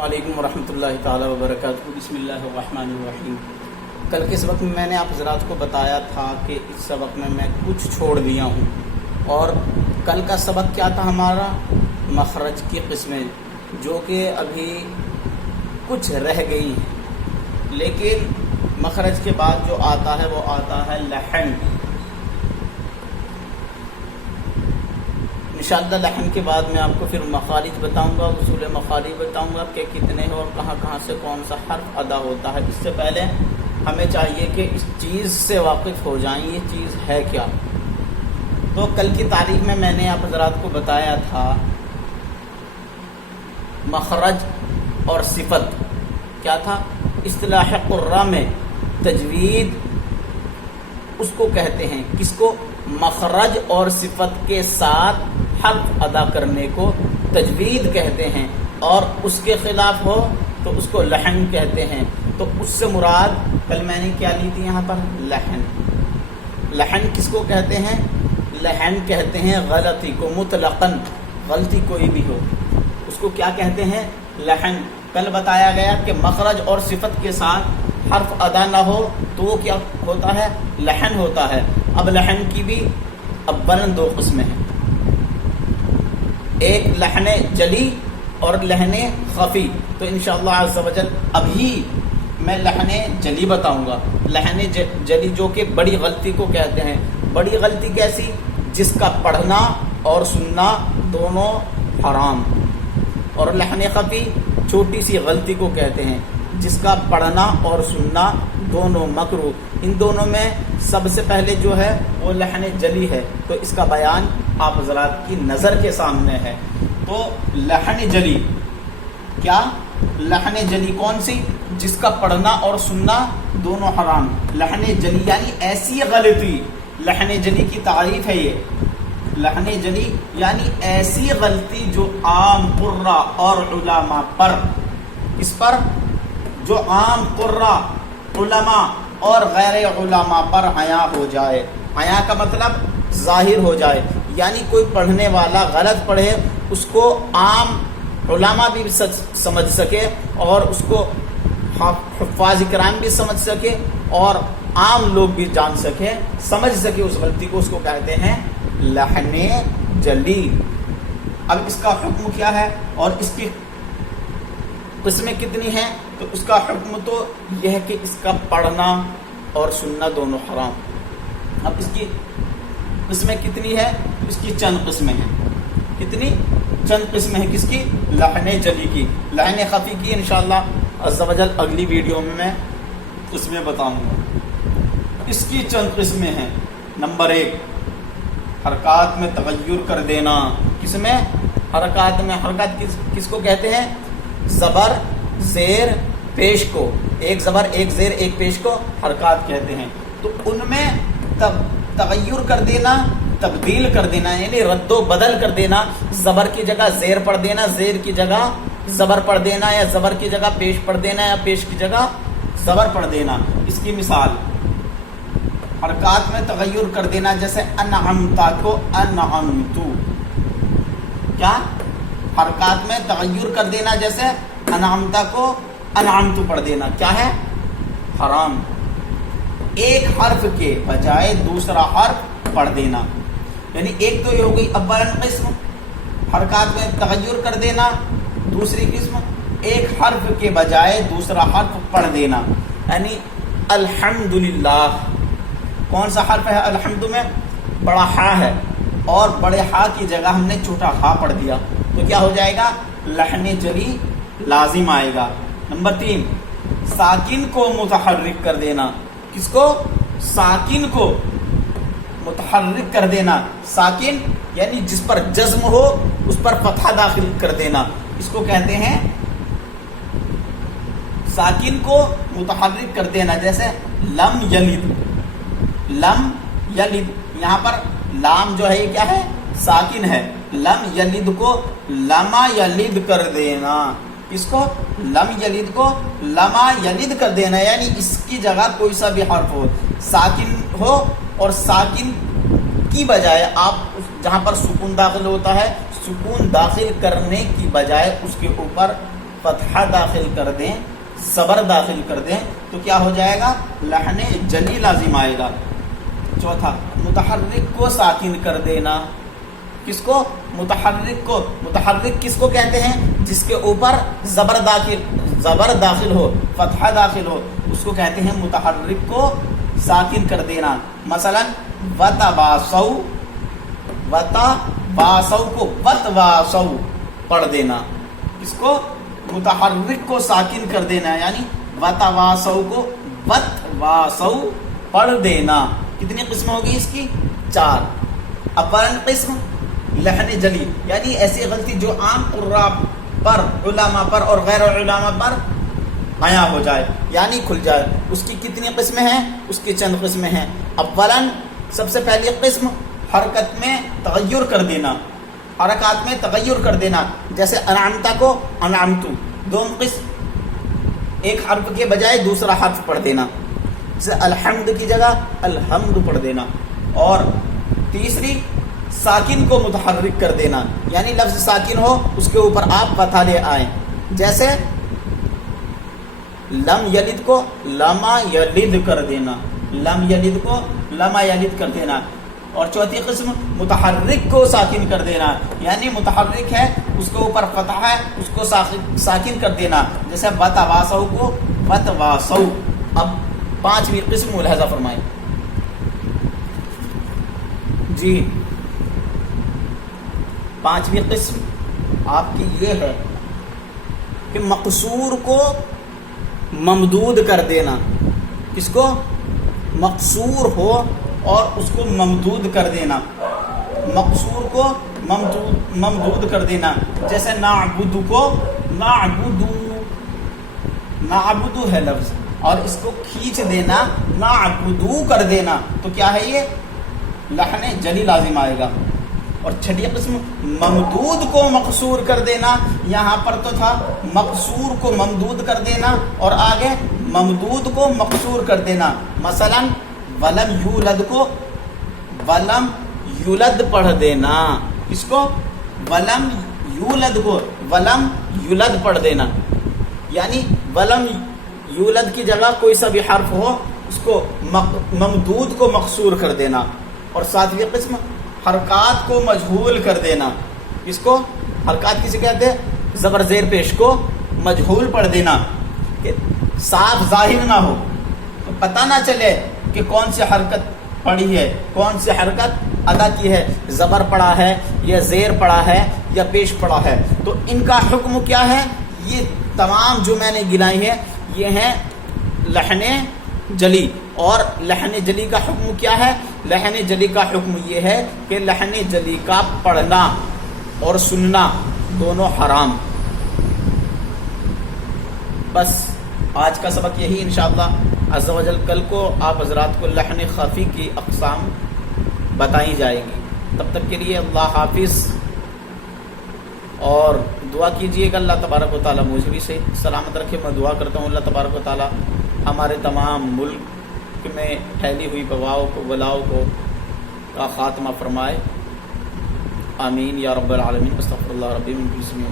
السلام علیکم ورحمۃ اللہ تعالی وبرکاتہ۔ بسم اللہ الرحمن الرحیم۔ کل کے سبق میں نے آپ حضرات کو بتایا تھا کہ اس سبق میں کچھ چھوڑ دیا ہوں، اور کل کا سبق کیا تھا ہمارا؟ مخرج کی قسمیں، جو کہ ابھی کچھ رہ گئی ہیں، لیکن مخرج کے بعد جو آتا ہے وہ آتا ہے لحن۔ انشاءاللہ لحن کے بعد میں آپ کو پھر مخارج بتاؤں گا، اصول مخارج بتاؤں گا کہ کتنے ہیں اور کہاں کہاں سے کون سا حرف ادا ہوتا ہے۔ اس سے پہلے ہمیں چاہیے کہ اس چیز سے واقف ہو جائیں، یہ چیز ہے کیا۔ تو کل کی تاریخ میں نے آپ حضرات کو بتایا تھا مخرج اور صفت کیا تھا۔ اصطلاح قراء میں تجوید اس کو کہتے ہیں، کس کو؟ مخرج اور صفت کے ساتھ حرف ادا کرنے کو تجوید کہتے ہیں، اور اس کے خلاف ہو تو اس کو لحن کہتے ہیں۔ تو اس سے مراد کل میں نے کیا لی تھی یہاں پر؟ لحن۔ لحن کس کو کہتے ہیں؟ لحن کہتے ہیں غلطی کو، مطلقاً غلطی کوئی بھی ہو اس کو کیا کہتے ہیں؟ لحن۔ کل بتایا گیا کہ مخرج اور صفت کے ساتھ حرف ادا نہ ہو تو وہ کیا ہوتا ہے؟ لحن ہوتا ہے۔ اب لحن کی بھی اولاً دو قسمیں ہیں، ایک لحن جلی اور لحن خفی۔ تو انشاءاللہ عز و جل ابھی میں لحن جلی بتاؤں گا۔ لحن جلی جو کہ بڑی غلطی کو کہتے ہیں۔ بڑی غلطی کیسی؟ جس کا پڑھنا اور سننا دونوں حرام۔ اور لحن خفی چھوٹی سی غلطی کو کہتے ہیں، جس کا پڑھنا اور سننا دونوں مکروہ۔ ان دونوں میں سب سے پہلے جو ہے وہ لحن جلی ہے، تو اس کا بیان آپ حضرات کی نظر کے سامنے ہے۔ تو لحن جلی کیا؟ لحن جلی کون سی؟ جس کا پڑھنا اور سننا دونوں حرام۔ لحن جلی یعنی ایسی غلطی، لحن جلی کی تعریف ہے یہ۔ لحن جلی یعنی ایسی غلطی جو عام قراء اور علماء پر، اس پر جو عام قراء، علماء اور غیر علماء پر عیاں ہو جائے۔ عیاں کا مطلب ظاہر ہو جائے، یعنی کوئی پڑھنے والا غلط پڑھے، اس کو عام علماء بھی سمجھ سکے، اور اس کو حفاظ کرام بھی سمجھ سکے، اور عام لوگ بھی جان سکے، سمجھ سکے اس غلطی کو، اس کو کہتے ہیں لحن جلی۔ اب اس کا حکم کیا ہے اور اس کی قسمیں کتنی ہیں؟ تو اس کا حکم تو یہ ہے کہ اس کا پڑھنا اور سننا دونوں حرام۔ اب اس کی قسمیں کتنی ہے؟ اس کی چند قسمیں ہیں۔ کتنی؟ چند قسمیں ہیں۔ کس کی؟ لحن جلی کی۔ لحن خفی کی انشاءاللہ عز و جل اگلی ویڈیو میں قسمیں بتاؤں گا۔ اس کی چند قسمیں ہیں۔ نمبر 1، حرکات میں تغیر کر دینا۔ کس میں؟ حرکات میں۔ حرکات کس کو کہتے ہیں؟ زبر، زیر، پیش کو، ایک زبر ایک زیر ایک پیش کو حرکات کہتے ہیں۔ تو ان میں تغیر کر دینا، تبدیل کر دینا، یعنی رد و بدل کر دینا، زبر کی جگہ زیر پڑھ دینا، زیر کی جگہ زبر پڑھ دینا، یا زبر کی جگہ پیش پڑھ دینا، یا پیش کی جگہ زبر پڑھ دینا۔ اس کی مثال حرکات میں تغیر کر دینا، جیسے انعمتا کو انعمتو۔ کیا؟ حرکات میں تغیر کر دینا، جیسے انعمتا کو انعمتو پڑھ دینا، کیا ہے؟ حرام۔ ایک حرف کے بجائے دوسرا حرف پڑھ دینا، یعنی ایک تو یہ ہو گئی اولاً قسم حرکات میں تغیر کر دینا، دوسری قسم ایک حرف کے بجائے دوسرا حرف پڑھ دینا، یعنی الحمدللہ۔ کون سا حرف ہے الحمد میں؟ بڑا ہا ہے، اور بڑے ہا کی جگہ ہم نے چھوٹا ہا پڑھ دیا، تو کیا ہو جائے گا؟ لحن جلی لازم آئے گا۔ نمبر 3، ساکن کو متحرک کر دینا۔ کس کو؟ ساکن کو متحرک کر دینا۔ ساکن یعنی جس پر جزم ہو اس پر فتحہ داخل کر دینا، اس کو کہتے ہیں ساکن کو متحرک کر دینا، جیسے لم یلد۔ لم یلد، یہاں پر لام جو ہے یہ کیا ہے؟ ساکن ہے۔ لم یلد کو لما یلد کر دینا، اس کو لم یلد کو لما یلد کر دینا، یعنی اس کی جگہ کوئی سا بھی حرف ہو، ساکن ہو، اور ساکن کی بجائے آپ جہاں پر سکون داخل ہوتا ہے، سکون داخل کرنے کی بجائے اس کے اوپر فتحہ داخل کر دیں، صبر داخل کر دیں تو کیا ہو جائے گا؟ لحن جلی لازم آئے گا۔ چوتھا متحرک کو ساکن کر دینا، کس کو؟ متحرک کو۔ متحرک کس کو کہتے ہیں؟ جس کے اوپر زبر داخل ہو، فتحہ داخل ہو، اس کو کہتے ہیں متحرک کو ساکن کر دینا۔ مثلا وتواسو، وتواسو کو وتواسو پڑھ دینا، اس کو متحرک کو ساکن کر دینا، یعنی وتواسو کو وتواسو پڑھ دینا۔ کتنی قسم ہوگی اس کی؟ 4۔ اولن قسم لحن جلی، یعنی ایسی غلطی جو عام قراء پر، علماء پر اور غیر علماء پر عیاں ہو جائے، یعنی کھل جائے۔ اس کی کتنی قسمیں ہیں؟ اس کی چند قسمیں ہیں۔ اولن سب سے پہلی قسم حرکت میں تغیر کر دینا، حرکات میں تغیر کر دینا، جیسے انعمتا کو انعمتو۔ دوم قسم ایک حرف کے بجائے دوسرا حرف پڑھ دینا، جیسے الحمد کی جگہ الحمد پڑھ دینا۔ اور تیسری ساکن کو متحرک کر دینا، یعنی لفظ ساکن ہو اس کے اوپر آپ فتحہ لے آئیں، جیسے لم یلد کو لما یلد کر دینا، لم یلد کو لما یلد کر دینا۔ اور چوتھی قسم متحرک کو ساکن کر دینا، یعنی متحرک ہے اس کے اوپر فتح ہے اس کو ساکن کر دینا، جیسے وتواسو کو وتواسو۔ اب پانچویں قسم ملاحظہ فرمائیں جی۔ پانچویں قسم آپ کی یہ ہے کہ مقصور کو ممدود کر دینا، کس کو؟ مقصور ہو اور اس کو ممدود کر دینا، مقصور کو ممدود کر دینا، جیسے نعبد کو نعبدو، نعبدو ہے لفظ اور اس کو کھینچ دینا، نعبدو کر دینا، تو کیا ہے یہ؟ لحن جلی لازم آئے گا۔ اور چھٹی قسم ممدود کو مقصور کر دینا، یہاں پر تو تھا مقصور کو ممدود کر دینا اور آگے ممدود کو مقصور کر دینا۔ مثلا ولم یولد کو ولم یولد پڑھ دینا، اس کو ولم یولد کو ولم یولد پڑھ دینا، یعنی ولم یولد کی جگہ کوئی سا بھی حرف ہو اس کو ممدود کو مقصور کر دینا۔ اور ساتویں قسم حرکات کو مجہول کر دینا، اس کو حرکات کسے کہتے ہیں؟ زبر زیر پیش کو مجہول پڑھ دینا، کہ صاف ظاہر نہ ہو، تو پتہ نہ چلے کہ کون سی حرکت پڑھی ہے، کون سی حرکت ادا کی ہے، زبر پڑھا ہے یا زیر پڑھا ہے یا پیش پڑھا ہے۔ تو ان کا حکم کیا ہے؟ یہ تمام جو میں نے گنائی ہے یہ ہیں لحن جلی۔ اور لحن جلی کا حکم کیا ہے؟ لحن جلی کا حکم یہ ہے کہ لحن جلی کا پڑھنا اور سننا دونوں حرام۔ بس آج کا سبق یہی، انشاءاللہ عز و جل کل کو آپ حضرات کو لحن خفی کی اقسام بتائی جائے گی۔ تب تک کے لیے اللہ حافظ، اور دعا کیجئے گا اللہ تبارک و تعالیٰ مجھے بھی صحیح سلامت رکھے۔ میں دعا کرتا ہوں اللہ تبارک و تعالیٰ ہمارے تمام ملک میں پھیلی ہوئی وباؤں کو، بلاؤں کو کا خاتمہ فرمائے، آمین یا رب العالمین۔ استغفر اللہ ربی من کل اسم